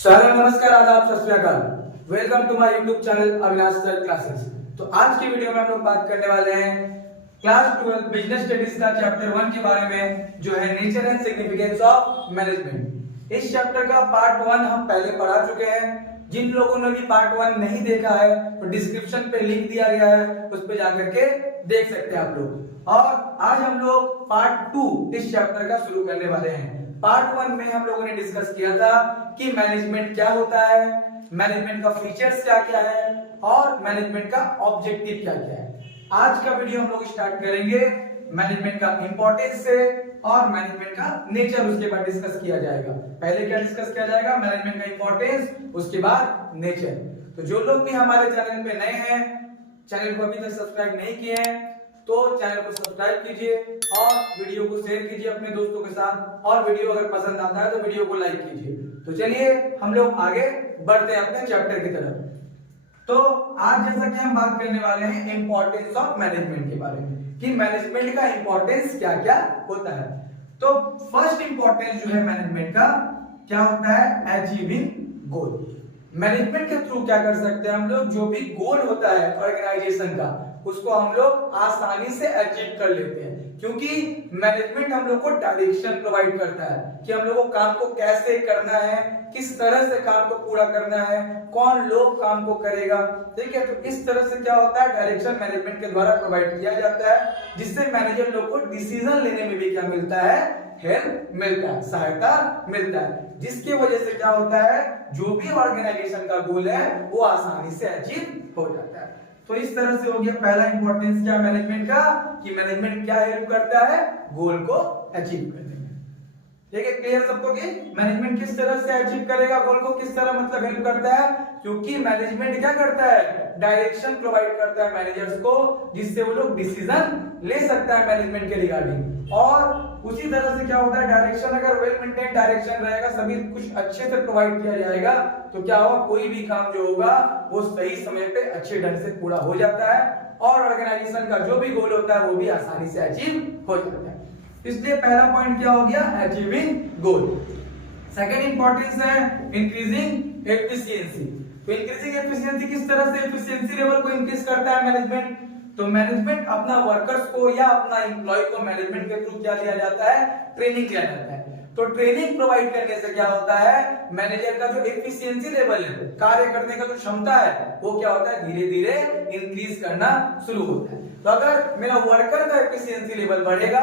Sir नमस्कार, आदाब, सत श्री अकाल। Welcome to my YouTube channel Avinash sir classes. तो आज की वीडियो में हम लोग बात करने वाले हैं क्लास 12 बिजनेस स्टडीज का चैप्टर 1 के बारे में, जो है nature and significance of management. इस चैप्टर का पार्ट 1 हम पहले पढ़ा चुके हैं। जिन लोगों ने भी पार्ट 1 नहीं देखा है तो डिस्क्रिप्शन पे लिंक दिया गया है, उस पे जाकर के देख सकते हैं आप लोग। और आज हम लोग पार्ट 2 इस चैप्टर का शुरू करने वाले हैं। पार्ट 1 में हम लोगों ने डिस्कस किया था कि मैनेजमेंट क्या होता है, मैनेजमेंट का फीचर्स क्या क्या है और मैनेजमेंट का ऑब्जेक्टिव क्या क्या है। आज का वीडियो हम लोग स्टार्ट करेंगे मैनेजमेंट का इंपॉर्टेंस से और मैनेजमेंट का नेचर उसके बाद डिस्कस किया जाएगा। पहले क्या डिस्कस किया जाएगा? मैनेजमेंट का इंपॉर्टेंस, उसके बाद नेचर। तो जो लोग भी हमारे चैनल पे नए हैं, चैनल को अभी तक सब्सक्राइब नहीं किए हैं, तो चैनल को सब्सक्राइब कीजिए और वीडियो को शेयर कीजिए अपने दोस्तों के साथ। और वीडियो अगर पसंद आता है तो वीडियो को लाइक कीजिए। तो चलिए हम लोग आगे बढ़ते हैं अपने चैप्टर की तरफ। तो आज जैसा कि हम बात करने वाले हैं इंपॉर्टेंस ऑफ मैनेजमेंट के बारे में, कि मैनेजमेंट का इंपॉर्टेंस क्या क्या होता है। तो फर्स्ट इंपॉर्टेंस जो है मैनेजमेंट का क्या होता है? अचीविंग गोल। मैनेजमेंट के थ्रू क्या कर सकते हैं हम लोग? जो भी गोल होता है ऑर्गेनाइजेशन का, उसको हम लोग आसानी से अचीव कर लेते हैं, क्योंकि मैनेजमेंट हम लोग को डायरेक्शन प्रोवाइड करता है कि हम लोग को काम को कैसे करना है, किस तरह से काम को पूरा करना है, कौन लोग काम को करेगा। ठीक है, तो इस तरह से क्या होता है? डायरेक्शन मैनेजमेंट के द्वारा प्रोवाइड किया जाता है, जिससे मैनेजर लोग को डिसीजन लेने में भी क्या मिलता है? हेल्प मिलता है, सहायता मिलता है, जिसकी वजह से क्या होता है? जो भी ऑर्गेनाइजेशन का गोल है वो आसानी से अचीव हो जाता है। तो इस तरह से हो गया पहला इंपॉर्टेंस क्या मैनेजमेंट का, कि मैनेजमेंट क्या हेल्प करता है? गोल को अचीव करने में। ठीक है, क्लियर सबको कि मैनेजमेंट किस तरह से अचीव करेगा गोल को, किस तरह मतलब हेल्प करता है? क्योंकि मैनेजमेंट क्या करता है? डायरेक्शन प्रोवाइड करता है मैनेजर्स को, जिससे वो लोग डिसीजन ले सकता है मैनेजमेंट के रिगार्डिंग। और उसी तरह से क्या होता है? डायरेक्शन अगर वेल मेंटेन डायरेक्शन रहेगा, सभी कुछ अच्छे से प्रोवाइड किया जाएगा, तो क्या होगा? कोई भी काम जो होगा वो सही समय पे अच्छे ढंग से पूरा हो जाता है और ऑर्गेनाइजेशन का जो भी गोल होता है वो भी आसानी से अचीव हो जाता है। इसलिए पहला पॉइंट क्या हो गया? अचीविंग गोल। सेकंड इंपॉर्टेंस है इंक्रीजिंग एफिशिएंसी। तो इंक्रीजिंग एफिशिएंसी किस तरह से एफिशिएंसी लेवल को इंक्रीज करता है मैनेजमेंट? तो मैनेजमेंट अपना वर्कर्स को या अपना एम्प्लॉय को मैनेजमेंट के थ्रू क्या दिया जाता है? ट्रेनिंग दिया जाता है। तो ट्रेनिंग प्रोवाइड करने से क्या होता है? मैनेजर का जो एफिशिएंसी लेवल है, कार्य करने का जो क्षमता है, वो क्या होता है? धीरे धीरे इंक्रीज करना शुरू होता है। तो अगर मेरा वर्कर का एफिशिएंसी लेवल बढ़ेगा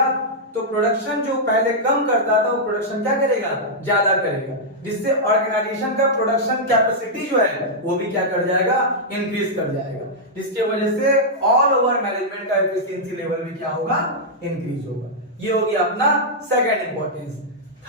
तो प्रोडक्शन जो पहले कम करता था वो प्रोडक्शन क्या करेगा? ज्यादा करेगा, जिससे ऑर्गेनाइजेशन का प्रोडक्शन कैपेसिटी जो है वो भी क्या कर जाएगा? इंक्रीज कर जाएगा, जिसके वजह से ऑल ओवर मैनेजमेंट का एफिशिएंसी लेवल भी क्या होगा? इंक्रीज होगा। ये हो गया अपना सेकंड इंपॉर्टेंस।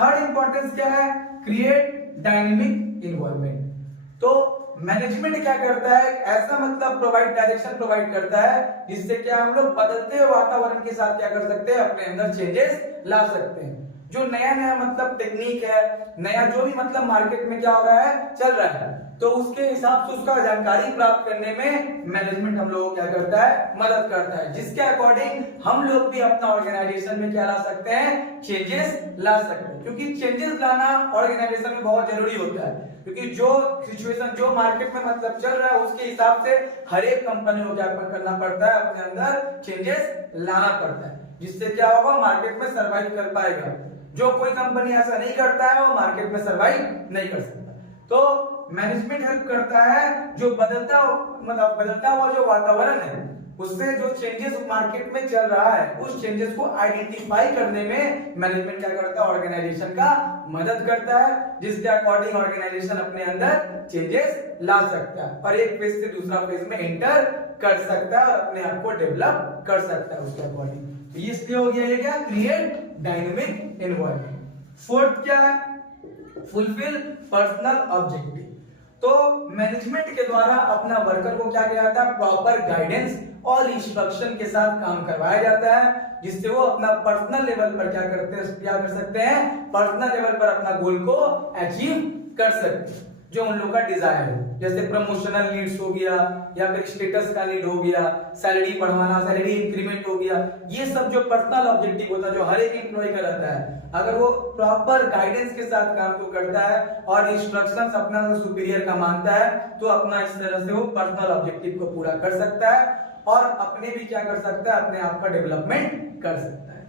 थर्ड इंपॉर्टेंस क्या है? Create dynamic environment. तो मैनेजमेंट क्या करता है? ऐसा मतलब प्रोवाइड डायरेक्शन प्रोवाइड करता है, जिससे क्या हम लोग बदलते हुए वातावरण के साथ क्या कर सकते हैं? अपने अंदर चेंजेस ला सकते हैं। जो नया नया मतलब टेक्निक है, नया जो भी मतलब मार्केट में क्या हो रहा है, चल रहा है, तो उसके हिसाब से उसका जानकारी प्राप्त करने में मैनेजमेंट हम लोग को क्या करता है? मदद करता है, जिसके अकॉर्डिंग हम लोग भी अपना ऑर्गेनाइजेशन में क्या ला सकते हैं? चेंजेस ला सकते हैं। क्योंकि चेंजेस लाना ऑर्गेनाइजेशन में बहुत जरूरी होता है, क्योंकि जो सिचुएशन जो मार्केट में मतलब चल रहा है उसके हिसाब से हर एक कंपनी को क्या करना पड़ता है? अपने अंदर चेंजेस लाना पड़ता है, जिससे क्या होगा? मार्केट में सर्वाइव कर पाएगा। जो कोई कंपनी ऐसा नहीं करता है वो मार्केट में सर्वाइव नहीं कर सकता। तो मैनेजमेंट हेल्प करता है जो बदलता हुआ जो वातावरण है, उससे जो चेंजेस मार्केट में चल रहा है, उस चेंजेस को आइडेंटिफाई करने में मैनेजमेंट क्या करता है? ऑर्गेनाइजेशन का मदद करता है, जिसके अकॉर्डिंग ऑर्गेनाइजेशन अपने अंदर चेंजेस ला सकता है और एक फेज से दूसरा फेज में एंटर कर सकता है और अपने आप को डेवलप कर सकता है उसके अकॉर्डिंग। तो ये इसलिए हो गया ये क्या? Create dynamic environment. फोर्थ क्या है? Fulfil personal objective. तो मैनेजमेंट के द्वारा अपना वर्कर को क्या किया जाता है? प्रॉपर गाइडेंस और इंस्ट्रक्शन के साथ काम करवाया जाता है, जिससे वो अपना पर्सनल लेवल पर क्या कर सकते हैं? पर्सनल लेवल पर अपना गोल को अचीव कर सकते हैं। जो उन लोग का डिजायर है, जैसे प्रमोशनल नीड्स हो गया या फिर स्टेटस का नीड हो गया, सैलरी बढ़वाना, सैलरी इंक्रीमेंट हो गया, ये सब जो पर्सनल ऑब्जेक्टिव होता है जो हर एक एम्प्लॉय का रहता है, अगर वो प्रॉपर गाइडेंस के साथ काम को करता है और इंस्ट्रक्शंस अपना सुपीरियर का मानता है तो अपना इस तरह से वो पर्सनल ऑब्जेक्टिव को पूरा कर सकता है और अपने भी क्या कर सकता है, अपने आप का डेवलपमेंट कर सकता है।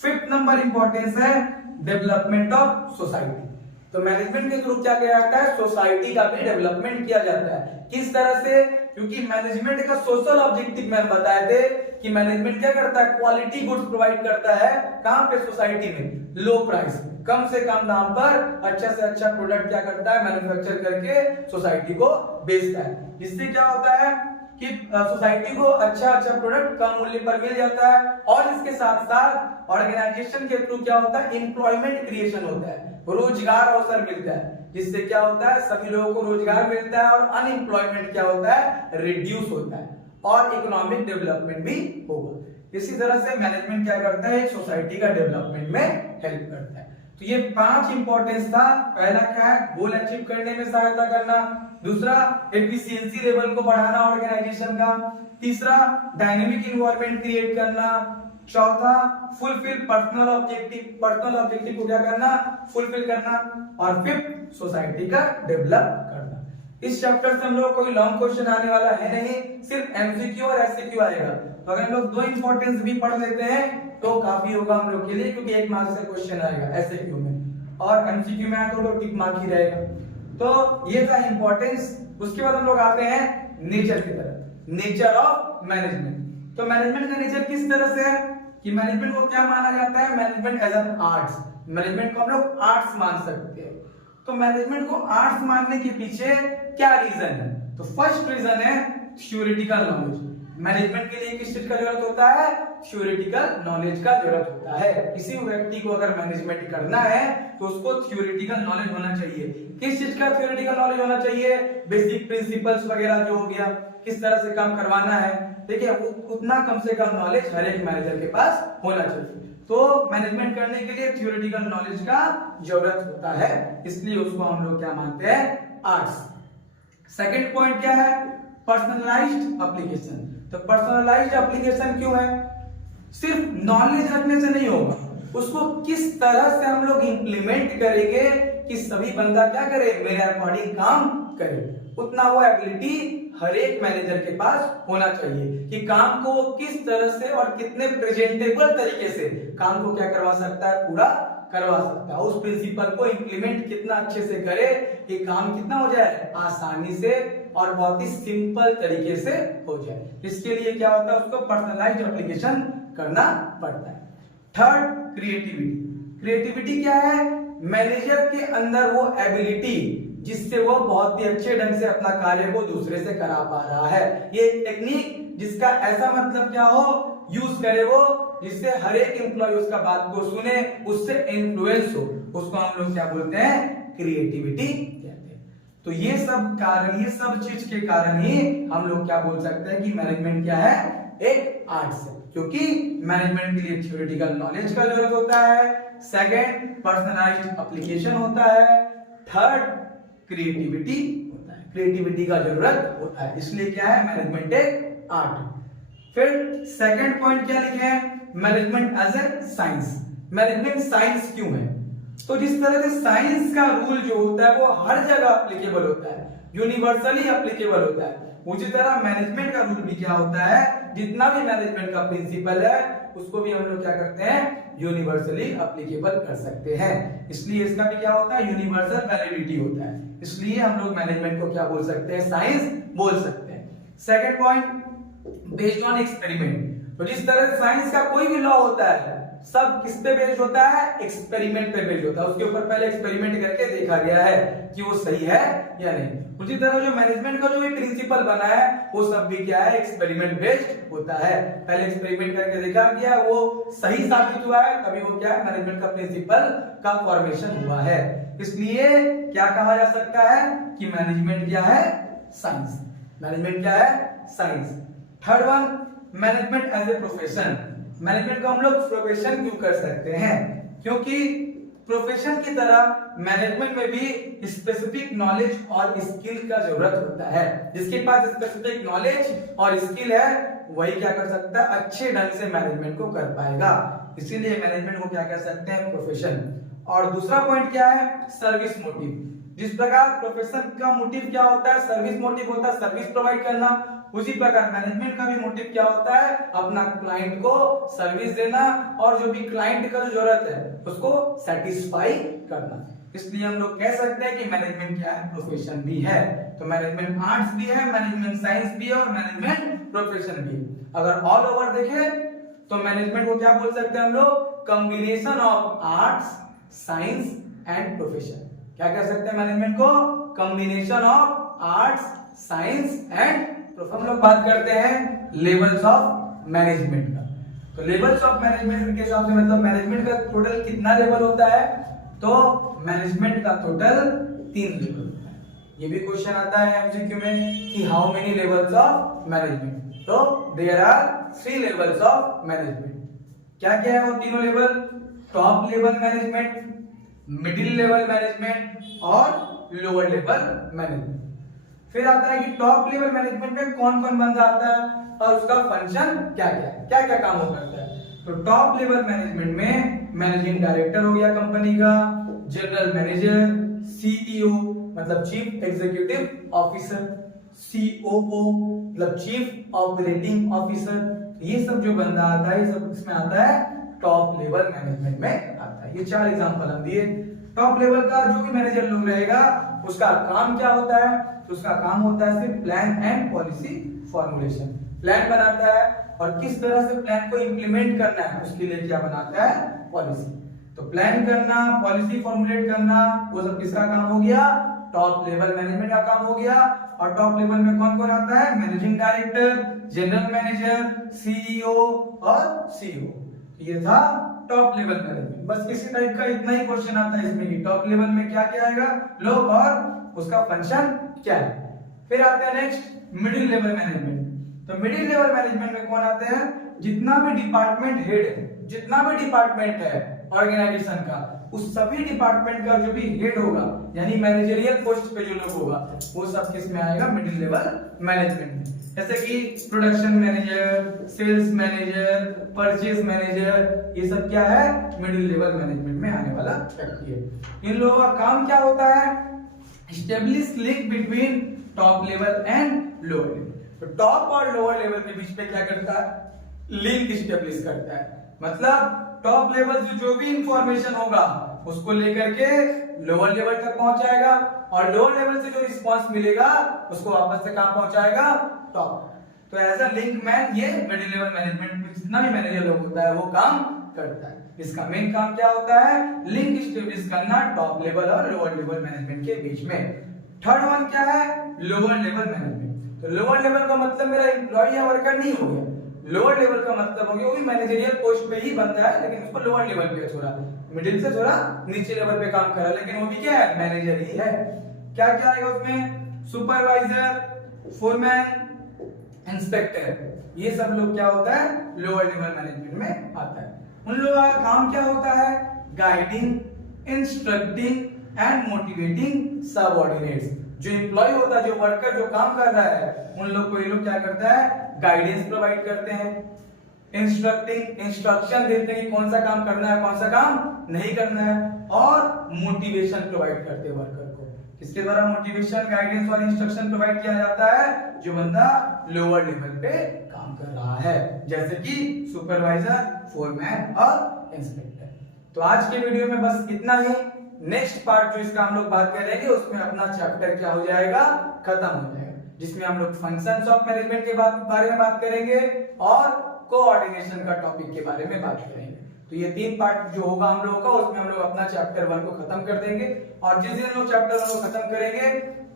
फिफ्थ नंबर इंपॉर्टेंस है डेवलपमेंट ऑफ सोसाइटी। तो मैनेजमेंट के थ्रू क्या किया जाता है, सोसाइटी का भी डेवलपमेंट किया जाता है। किस तरह से, क्योंकि मैनेजमेंट का सोशल ऑब्जेक्टिव मैंने बताए थे कि मैनेजमेंट क्या करता है, क्वालिटी गुड्स प्रोवाइड करता है। कहां पे, सोसाइटी में, लो प्राइस, कम से कम दाम पर अच्छा से अच्छा प्रोडक्ट क्या करता है, मैन्युफैक्चर करके सोसाइटी को बेचता है। जिससे क्या होता है कि सोसाइटी को अच्छा अच्छा प्रोडक्ट कम मूल्य पर मिल जाता है और इसके साथ साथ ऑर्गेनाइजेशन के थ्रू क्या होता है, एम्प्लॉयमेंट क्रिएशन होता है, रोजगार अवसर मिलता है। जिससे क्या होता है, सभी लोगों को रोजगार मिलता है और अनएम्प्लॉयमेंट क्या होता है, रिड्यूस होता है और इकोनॉमिक डेवलपमेंट भी होगा। इसी तरह से मैनेजमेंट क्या करता है, सोसाइटी का डेवलपमेंट में हेल्प करता है। तो ये 5 इंपॉर्टेंस था। पहला क्या है, गोल अचीव करने में सहायता करना। दूसरा, एफिशिएंसी लेवल को बढ़ाना ऑर्गेनाइजेशन का। तीसरा, डायनेमिक एनवायरनमेंट क्रिएट करना। चौथा, फुलफिल पर्सनल ऑब्जेक्टिव को क्या करना, फुलफिल करना। और फिफ्थ, सोसाइटी का डेवलप करना। इस चैप्टर से हम लोग कोई लॉन्ग क्वेश्चन आने वाला है नहीं, सिर्फ एमसीक्यू और एससीक्यू आएगा। तो अगर हम लोग 2 इंपॉर्टेंस भी पढ़ लेते हैं तो काफी होगा हम लोग के लिए, क्योंकि 1 मार्क्स से क्वेश्चन आएगा एससीक्यू में और एमसीक्यू में आया तो टिक मार्क ही रहेगा। तो ये था इंपॉर्टेंस। उसके बाद हम लोग आते हैं नेचर की तरफ, नेचर ऑफ मैनेजमेंट। तो मैनेजमेंट का नेचर किस तरह से है कि मैनेजमेंट को क्या माना जाता है, management as an arts. Management को हम लोग आर्ट्स मान सकते हैं। तो मैनेजमेंट को आर्ट्स मानने के पीछे क्या रीजन है, तो फर्स्ट रीजन है थ्योरेटिकल नॉलेज। मैनेजमेंट के लिए किस चीज का जरूरत होता है, थ्योरेटिकल नॉलेज का जरूरत होता है। किसी व्यक्ति को अगर मैनेजमेंट करना है तो उसको थ्योरेटिकल नॉलेज होना चाहिए। किस चीज का थ्योरेटिकल नॉलेज होना चाहिए, बेसिक प्रिंसिपल्स वगैरह जो हो गया, किस तरह से काम करवाना है, देखिए उतना कम से कम नॉलेज हर एक मैनेजर के पास होना चाहिए। तो मैनेजमेंट करने के लिए थ्योरेटिकल नॉलेज का जरूरत होता है, इसलिए उसको हम लोग क्या मानते हैं, आर्ट्स। सेकंड पॉइंट क्या है, पर्सनलाइज्ड एप्लीकेशन। तो पर्सनलाइज्ड एप्लीकेशन क्यों है, सिर्फ नॉलेज रखने से नहीं होगा, उसको किस तरह से हम लोग इंप्लीमेंट करेंगे कि सभी बंदा क्या करे, मेरे अकॉर्डिंग काम करे, उतना वो एबिलिटी हर एक मैनेजर के पास होना चाहिए कि काम को किस तरह से और कितने प्रेजेंटेबल तरीके से काम को क्या करवा सकता है, पूरा करवा सकता है। उस प्रिंसिपल को इंप्लीमेंट कितना अच्छे से करे कि काम कितना हो जाए, आसानी से और बहुत ही सिंपल तरीके से हो जाए। इसके लिए क्या होता है, उसको पर्सनलाइज्ड एप्लीकेशन करना पड़ता है। Third, creativity. क्रिएटिविटी क्या है, मैनेजर के अंदर वो एबिलिटी जिससे वो बहुत ही अच्छे ढंग से अपना कार्य को दूसरे से करा पा रहा है। ये टेक्निक जिसका ऐसा मतलब क्या हो, यूज करे वो, जिससे हर एक एम्प्लॉय उसका बात को सुने, उससे इन्फ्लुएंस हो, उसको हम लोग क्या बोलते हैं, क्रिएटिविटी कहते हैं। तो ये सब कारण, ये सब चीज के कारण ही हम लोग क्या बोल सकते हैं कि मैनेजमेंट क्या है, एक आर्ट्स है, क्योंकि मैनेजमेंट के लिए थ्योरेटिकल नॉलेज का जरूरत होता है। सेकंड, पर्सनलाइज्ड एप्लीकेशन होता है। थर्ड, क्रिएटिविटी होता है, क्रिएटिविटी का जरूरत होता है, इसलिए क्या है, मैनेजमेंट एक आर्ट। फिर सेकंड पॉइंट क्या लिखे हैं, management as a science. Management science क्यों है, तो जिस तरह से साइंस का रूल जो होता है वो हर जगह एप्लीकेबल होता है, यूनिवर्सली एप्लीकेबल होता है, उसी तरह मैनेजमेंट का रूल भी क्या होता है, जितना भी मैनेजमेंट का प्रिंसिपल है उसको भी हम लोग क्या करते हैं, यूनिवर्सली एप्लीकेबल कर सकते हैं। इसलिए इसका भी क्या होता है, यूनिवर्सल वैलिडिटी होता है, इसलिए हम लोग मैनेजमेंट को क्या बोल सकते हैं, साइंस बोल सकते हैं। Second point, based on experiment. तो जिस तरह से साइंस का कोई भी लॉ होता है सब किस पे बेस्ड होता है, एक्सपेरिमेंट पे बेस्ड होता है, उसके ऊपर पहले एक्सपेरिमेंट करके देखा गया है कि वो सही है या नहीं। उसी तरह जो मैनेजमेंट का जो भी प्रिंसिपल बना है वो सब भी क्या है, एक्सपेरिमेंट बेस्ड होता है, पहले एक्सपेरिमेंट करके देखा गया, वो सही साबित हुआ है, तभी वो क्या है, मैनेजमेंट का प्रिंसिपल का फॉर्मेशन हुआ है। इसलिए क्या कहा जा सकता है कि मैनेजमेंट क्या है, साइंस। मैनेजमेंट क्या है, science. Third one, management as a profession. Management को हम लोग प्रोफेशन क्यों कर सकते हैं, क्योंकि प्रोफेशन की तरह मैनेजमेंट में भी स्पेसिफिक नॉलेज और स्किल का जरूरत होता है। जिसके पास स्पेसिफिक नॉलेज और स्किल है वही क्या कर सकता है, अच्छे ढंग से मैनेजमेंट को कर पाएगा। इसीलिए मैनेजमेंट को क्या कह सकते हैं, प्रोफेशन। और दूसरा पॉइंट क्या है, सर्विस मोटिव। जिस प्रकार प्रोफेशन का मोटिव क्या होता है, सर्विस मोटिव होता है, सर्विस प्रोवाइड करना, उसी प्रकार मैनेजमेंट का भी मोटिव क्या होता है, अपना क्लाइंट को सर्विस देना और जो भी क्लाइंट का जो जरूरत है उसको सेटिस्फाई करना। इसलिए हम लोग कह सकते हैं कि मैनेजमेंट क्या है, प्रोफेशन भी है। तो मैनेजमेंट आर्ट्स भी है, मैनेजमेंट साइंस भी है और मैनेजमेंट प्रोफेशन भी है। अगर ऑल ओवर देखें तो मैनेजमेंट को क्या बोल सकते हैं हम लोग, combination of arts, science and profession. क्या कह सकते हैं मैनेजमेंट को, combination of arts, science and profession. हम लोग बात करते हैं लेवल्स ऑफ मैनेजमेंट का। तो लेवल्स ऑफ मैनेजमेंट के हिसाब से मतलब मैनेजमेंट का टोटल कितना लेवल होता है, तो मैनेजमेंट का टोटल 3 लेवल होता है। ये भी क्वेश्चन आता है एमसीक्यू में कि how many levels of management. तो there are 3 levels of management. क्या क्या है वो तीनों level, top level management, middle level management और लोअर लेवल मैनेजमेंट। फिर आता है कि टॉप लेवल मैनेजमेंट में कौन कौन बंदा आता है और उसका फंक्शन क्या क्या है, क्या क्या काम वो करता है। तो टॉप लेवल मैनेजमेंट में मैनेजिंग डायरेक्टर हो गया कंपनी का, जनरल मैनेजर, सीईओ मतलब चीफ एग्जीक्यूटिव ऑफिसर, सीओओ मतलब चीफ ऑपरेटिंग ऑफिसर, ये सब जो बंदा आता है ये सब इसमें आता है टॉप लेवल मैनेजमेंट में आता है। ये 4 एग्जांपल हम दिए। टॉप लेवल का जो भी मैनेजर लोग रहेगा उसका काम क्या होता है, तो उसका काम होता है सिर्फ plan and policy formulation. Plan बनाता है और किस तरह से प्लान को इंप्लीमेंट करना है उसके लिए क्या बनाता है, पॉलिसी। तो प्लान करना, पॉलिसी फॉर्मुलेट करना, वो सब किसका काम हो गया, टॉप लेवल मैनेजमेंट का काम हो गया। और टॉप लेवल में कौन कौन आता है, managing director, general manager, CEO और सीओ। ये था टॉप लेवल मैनेजमेंट। बस इसी टाइप का इतना ही क्वेश्चन आता है इसमें कि टॉप लेवल में क्या क्या आएगा, लोग और उसका फंक्शन क्या है। फिर आते हैं नेक्स्ट मिडिल लेवल मैनेजमेंट। तो मिडिल लेवल मैनेजमेंट में कौन आते हैं, जितना भी डिपार्टमेंट हेड है, जितना भी डिपार्टमेंट है ऑर्गेनाइजेशन का, उस सभी डिपार्टमेंट का जो भी हेड होगा यानी मैनेजरियल पोस्ट पे जो लोग होगा वो सब किस में आएगा, मिडिल लेवल मैनेजमेंट में। जैसे कि production manager, sales manager, purchase manager, ये सब क्या है, मिडिल लेवल मैनेजमेंट में आने वाला व्यक्ति है। इन लोगों का काम क्या होता है, establish link between top level and lower level. तो टॉप और लोअर लेवल के बीच में क्या करता है, लिंक एस्टेब्लिश करता है। मतलब टॉप लेवल से जो भी इंफॉर्मेशन होगा उसको लेकर के लोअर लेवल तक पहुंचाएगा और लोअर लेवल से जो रिस्पांस मिलेगा उसको वापस से कहां पहुंचाएगा, टॉप। तो एज अ लिंक मैन ये मिडिल लेवल मैनेजमेंट में जितना भी मैनेजर लोग होता है वो काम करता है। इसका मेन काम क्या होता है, लिंक एस्टेब्लिश करना टॉप लेवल और लोअर लेवल मैनेजमेंट के बीच में। थर्ड वन क्या है, लोअर लेवल मैनेजमेंट। तो लोअर लेवल का मतलब मेरा एम्प्लॉय या वर्कर नहीं हो गया, लोअर लेवल का मतलब हो गया वो भी मैनेजरियल पोस्ट पे ही बनता है लेकिन उसको लोअर लेवल पे थोड़ा मिडिल से थोड़ा नीचे लेवल पे काम कर रहा है, लेकिन वो भी क्या है, मैनेजर ही है। क्या क्या आएगा उसमें, सुपरवाइजर, फोरमैन, इंस्पेक्टर, ये सब लोग क्या होता है, लोअर लेवल मैनेजमेंट में आता है। उन लोगों का काम क्या होता है, guiding, instructing and motivating subordinates. जो एम्प्लॉय होता है, जो वर्कर जो काम कर रहा है, उन लोग को ये लोग क्या करता है, गाइडेंस प्रोवाइड करते हैं, इंस्ट्रक्टिंग इंस्ट्रक्शन देते हैं कि कौन सा काम करना है कौन सा काम नहीं करना है, और मोटिवेशन प्रोवाइड करते हैं वर्कर को। किसके द्वारा मोटिवेशन, गाइडेंस और इंस्ट्रक्शन प्रोवाइड किया जाता है, जो बंदा लोअर लेवल पे काम कर रहा है, जैसे कि सुपरवाइजर, फोरमैन और इंस्पेक्टर। तो आज के वीडियो में बस इतना ही। नेक्स्ट पार्ट जो इसका हम लोग बात करेंगे उसमें अपना चैप्टर क्या हो जाएगा, खत्म हो जाएगा, जिसमें हम लोग फंक्शंस ऑफ मैनेजमेंट के बारे में बात करेंगे और कोऑर्डिनेशन का टॉपिक के बारे में बात करेंगे। तो ये 3 पार्ट जो होगा हम लोगों का, उसमें हम लोग अपना चैप्टर 1 को खत्म कर देंगे और जिस दिन हम लोग चैप्टर 1 को खत्म करेंगे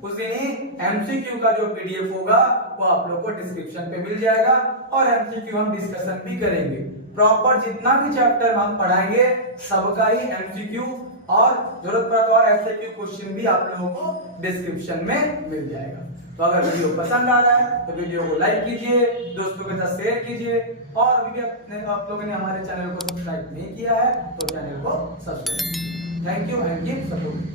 उस दिन ही एमसीक्यू का जो पीडीएफ होगा वो आप लोग को डिस्क्रिप्शन पे मिल जाएगा और एमसीक्यू हम डिस्कशन भी करेंगे। प्रॉपर जितना भी चैप्टर हम पढ़ाएंगे सबका ही एमसीक्यू और जरूरत पड़ा तो और एमसीक्यू क्वेश्चन भी आप लोगों को डिस्क्रिप्शन में मिल जाएगा। तो अगर वीडियो पसंद आ रहा है तो वीडियो को लाइक कीजिए, दोस्तों के साथ शेयर कीजिए और अभी भी आप लोगों ने हमारे चैनल को सब्सक्राइब नहीं किया है तो चैनल को सब्सक्राइब कीजिए। Thank you and keep support.